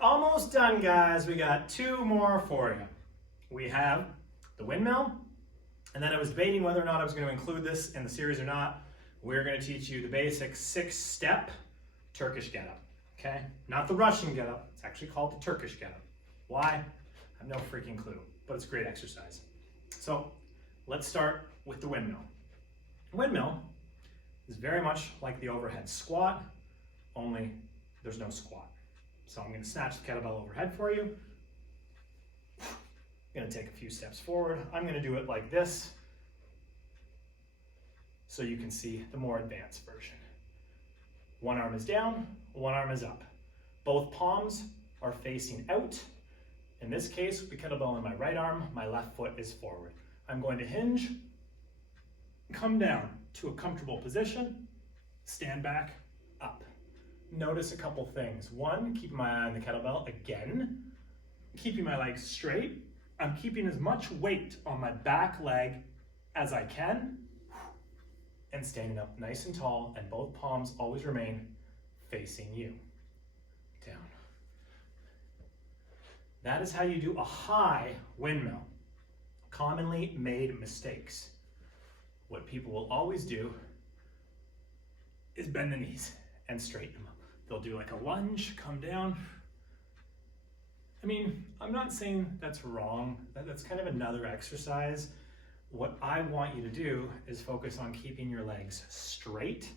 almost done, guys. We got two more for you. We have the windmill, and then I was debating whether or not I was going to include this in the series or not. We're going to teach you the basic 6-step Turkish getup, okay? Not the Russian getup. It's actually called the Turkish getup. Why? I have no freaking clue, but it's a great exercise. So let's start with the windmill. Windmill is very much like the overhead squat, only there's no squat. So I'm going to snatch the kettlebell overhead for you. I'm going to take a few steps forward. I'm going to do it like this so you can see the more advanced version. One arm is down, one arm is up. Both palms are facing out. In this case, the kettlebell in my right arm, my left foot is forward. I'm going to hinge, come down to a comfortable position, stand back, up. Notice a couple things. One, keeping my eye on the kettlebell. Again, keeping my legs straight. I'm keeping as much weight on my back leg as I can, and standing up nice and tall, and both palms always remain facing you. Down. That is how you do a high windmill. Commonly made mistakes. What people will always do is bend the knees and straighten them up. They'll do like a lunge, come down. I mean, I'm not saying that's wrong. That's kind of another exercise. What I want you to do is focus on keeping your legs straight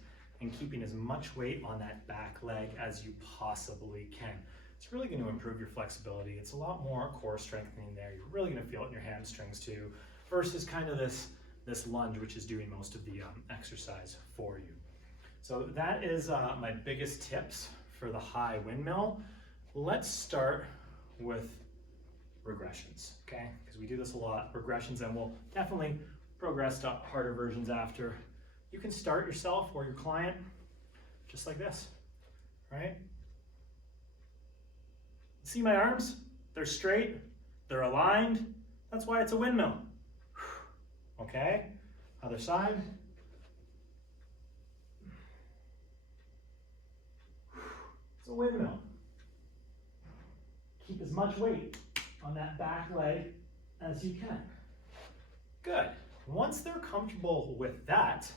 and keeping as much weight on that back leg as you possibly can. It's really going to improve your flexibility. It's a lot more core strengthening there. You're really going to feel it in your hamstrings too, versus kind of this lunge, which is doing most of the exercise for you. So that is my biggest tips for the high windmill. Let's start with regressions, okay? Because we do this a lot, regressions, and we'll definitely progress to harder versions after. You can start yourself or your client just like this, right? See my arms? They're straight, they're aligned. That's why it's a windmill. Okay, other side. It's a windmill. Keep as much weight on that back leg as you can. Good. Once they're comfortable with that,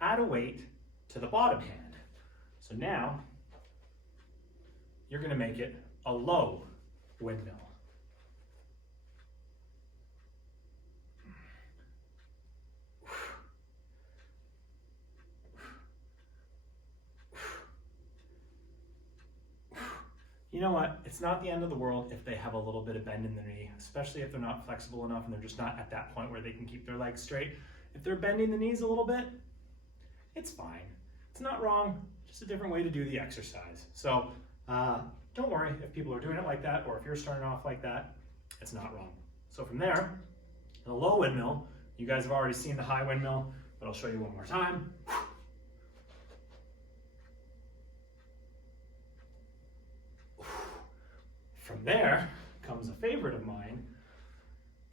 add a weight to the bottom hand. So now, you're going to make it a low windmill. You know what? It's not the end of the world if they have a little bit of bend in the knee, especially if they're not flexible enough and they're just not at that point where they can keep their legs straight. If they're bending the knees a little bit, it's fine. It's not wrong, just a different way to do the exercise. So don't worry if people are doing it like that, or if you're starting off like that, it's not wrong. So from there, the low windmill, you guys have already seen the high windmill, but I'll show you one more time. From there comes a favorite of mine,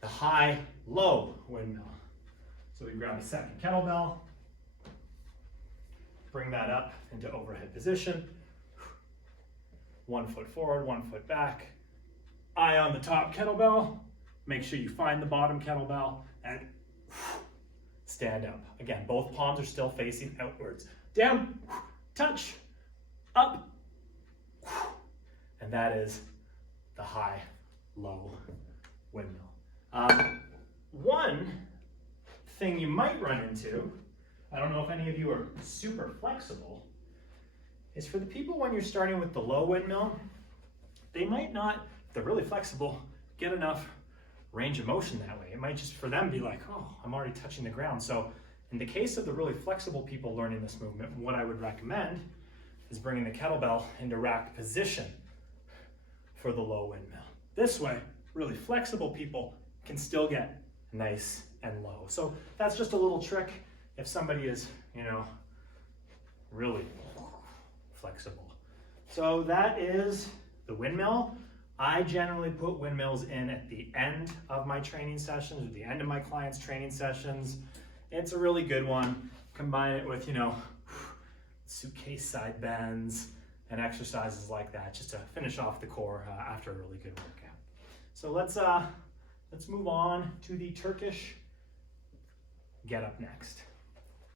the high-low windmill. So we grab a second kettlebell, bring that up into overhead position, 1 foot forward, 1 foot back, eye on the top kettlebell, make sure you find the bottom kettlebell, and stand up. Again, both palms are still facing outwards. Down, touch, up, and that is the high-low windmill. One thing you might run into, I don't know if any of you are super flexible, is for the people when you're starting with the low windmill, they might not, if they're really flexible, get enough range of motion that way. It might just, for them, be like, oh, I'm already touching the ground. So in the case of the really flexible people learning this movement, what I would recommend is bringing the kettlebell into rack position for the low windmill. This way, really flexible people can still get nice and low. So that's just a little trick if somebody is, really flexible. So that is the windmill. I generally put windmills in at the end of my training sessions, or the end of my clients' training sessions. It's a really good one. Combine it with, suitcase side bends, and exercises like that just to finish off the core after a really good workout. So let's move on to the Turkish get up next.